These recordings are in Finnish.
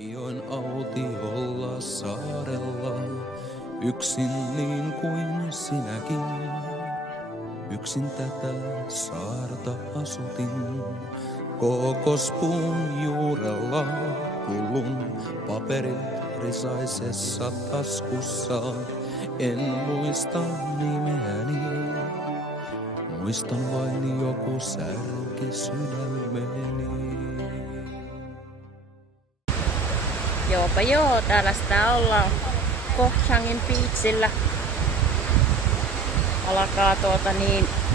Ion autiolla saarella, yksin niin kuin sinäkin. Yksin tätä saarta asutin, kokospuun juurella kullun paperit risaisessa taskussa. En muista nimeäni, muistan vain joku särki sydämeni. Joopa joo, täällä sitä ollaan Koh Changin beachillä. Alkaa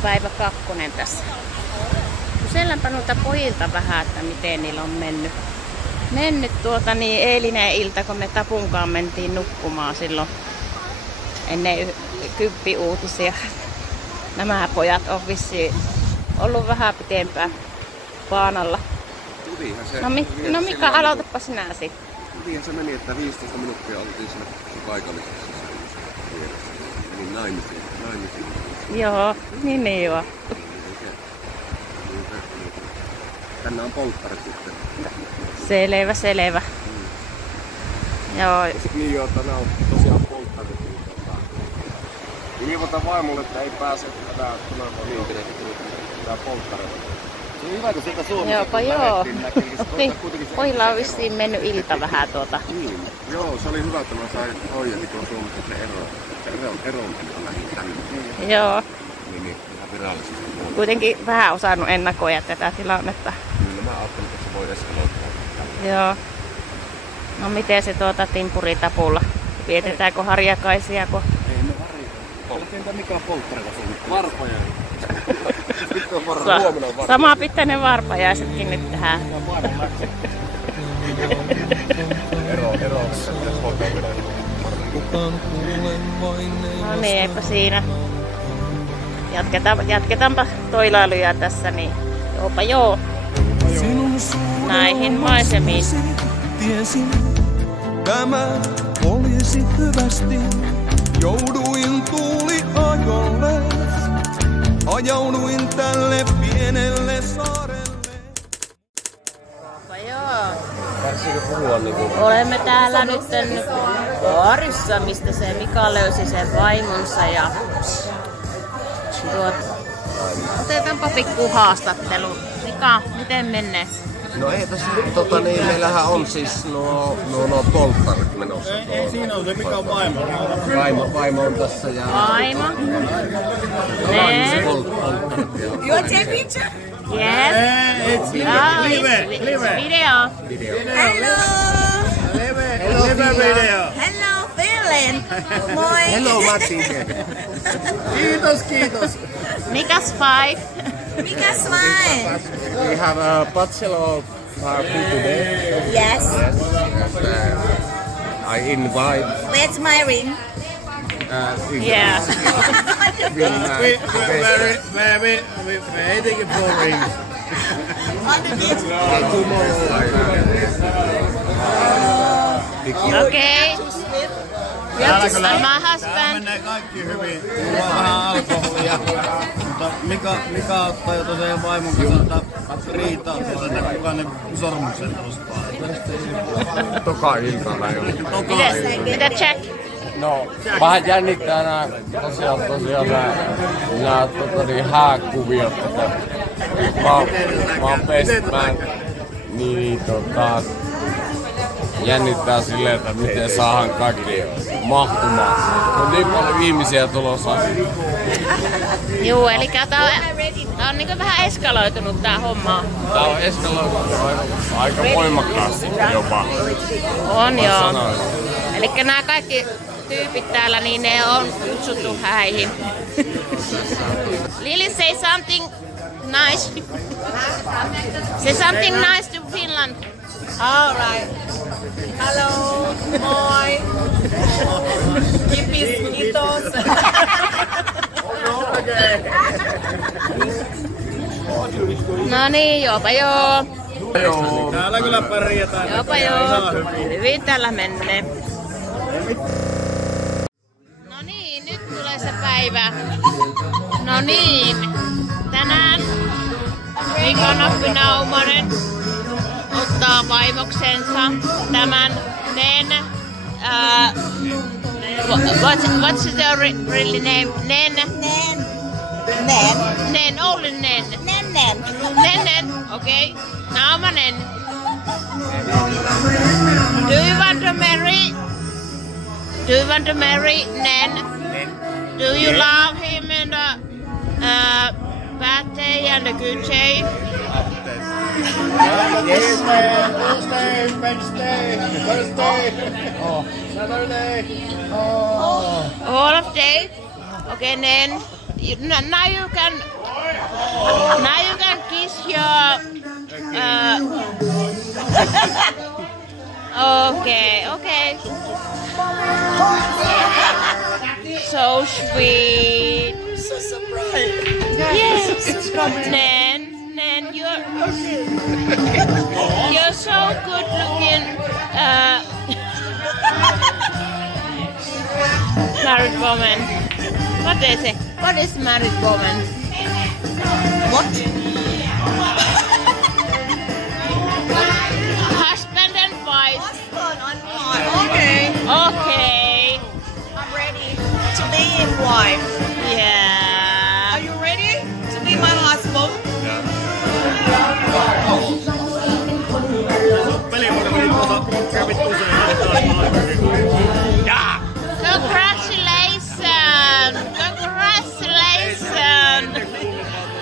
päivä 2 tässä. Kyselläänpä noilta pojilta vähän, että miten niillä on mennyt eilinen ilta, kun me Tapunkaan mentiin nukkumaan silloin ennen 10 uutisia. Nämä pojat on vissiin ollut vähän pitempään paanalla. No Mika, aloitapa sinä sitten. Niinhän se meni, että 15 minuuttia oltiin siinä paikallisessa vieressä. Niin naimisiin. Joo, niin joo. Tänne on polttarit sitten. Selvä. Joo. Niin joo, tänään on tosiaan polttarit. Ilmoitan vaimolle, että ei pääse tätä polttareita. Se on hyvä, kun sieltä Suomessa Joopa joo. Pojilla on vissiin mennyt ilta vähän Niin. Joo, se oli hyvä, että mä sain ohjata tuon Suomessa se eron tänne. Joo. Niin, ihan virallisesti. Kuitenkin vähän osannut ennakoida tätä tilannetta. Kyllä mä ajattelin, että se voi eskaloittaa. Joo. No miten se Timpuritapulla? Vietetäänkö harjakaisia? Ei me harjakaisia. Entä mikä on polttarilla sun? Varpaja. Sama pitäinen varpajaisetkin nyt tähän. No niin, eipä siinä. Jatketaanpa toilailuja tässä, niin joopa joo. Näihin maisemiin. Tiesin, tämä olisi hyvästi. Jouduin tuuliajolle. Ajauduin tälle pienelle saarelle. Olemme täällä nyt baarissa, mistä se Mika löysi sen vaimonsa ja otetaanpa pikku haastattelu. Mika, miten menee? No ei tässä, meillähän on siis nuo polttarit menossa. Ei siinä on se, mikä on vaimo. Vaimo on tässä ja... Vaimo. You want to take a picture? Yes. It's live. Video. Hello. Live video. Hello, Finland. Moi. Hello Matti. Kiitos. Mika's 5. Mika smile. We have a bachelor party today. Yes. I invite... Where's my ring? Yeah. We're waiting for ring. On the beach. Okay. Yep, my husband. Menee kaikki hyvin. Mulla on vähän alkoholia. Mutta Mika ottaa jo tosiaan vaimon kanssa riitaa tuolla, että kukaan ne sormuksen ostaa. Toka iltana jo. Mitä check? No, vähän jännittää nää tosiaan nää hääkuviot, että mä oon bestman, niin jännittää silleen, että miten saadaan kaikki mahtumaan. On niin paljon ihmisiä tulossa. Juu, eli tää on niinku vähän eskaloitunut tää homma. Tää on eskaloitunut aika voimakkaasti jopa. On joo. Elikkä nää kaikki tyypit täällä, niin ne on kutsuttu häihin. Lily, say something nice. Say something nice to Finland. All right. Hello. Moi. Kiitos. No niin, joopa joo. Täällä kyllä pärjätään. Joopa joo. Hyvin täällä menee. No niin, nyt tulee se päivä. No niin, tänään viikonloppuna Umonen ottaa ottaa vaimoksensa tämän Nen. What's the really name? Nen. Nen, only Nen. Nen. Okay. Now I'm a Nen. Do you want to marry? Do you want to marry Nen? Do you love him in the bad day and the good day? Yes, man. Thursday, Wednesday, Thursday, Saturday. All of day. Okay, Nen. Now you can kiss your. Okay. So sweet. So surprised. Yes. Nen, you're so good looking. Married woman. What they say? What is married woman? What? Husband and wife. Husband and wife. Okay. Okay. I'm ready to be wife. Yeah. Are you ready to be my husband? Congratulations!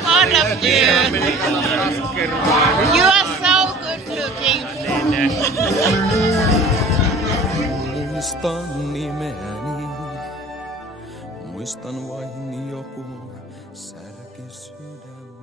All of you! You are so good looking. Muistan nimeäni, muistan vain joku särki sydämeni.